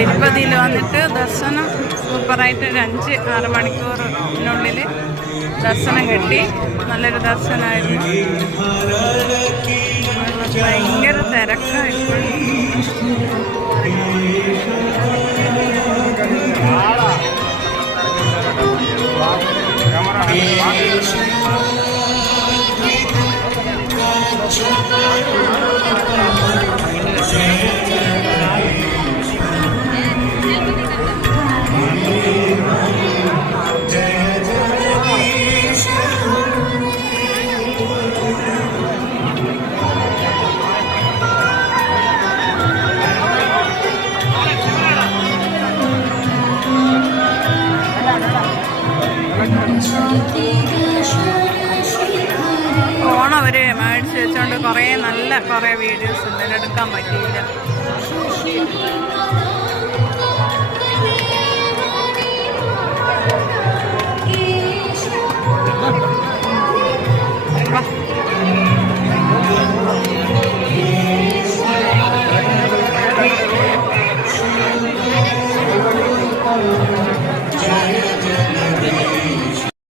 തിരുപ്പതിയിൽ വന്നിട്ട് ദർശനം സൂപ്പറായിട്ട് 5-6 മണിക്കൂറിനുള്ളിൽ ദർശനം കിട്ടി. നല്ലൊരു ദർശനമായിരുന്നു. ഭയങ്കര തിരക്കാണ് ഇപ്പോഴും. ഫോൺ അവർ മേടിച്ച് വെച്ചുകൊണ്ട് കുറേ വീഡിയോസ് ഉണ്ട്, എടുക്കാൻ പറ്റിയില്ല.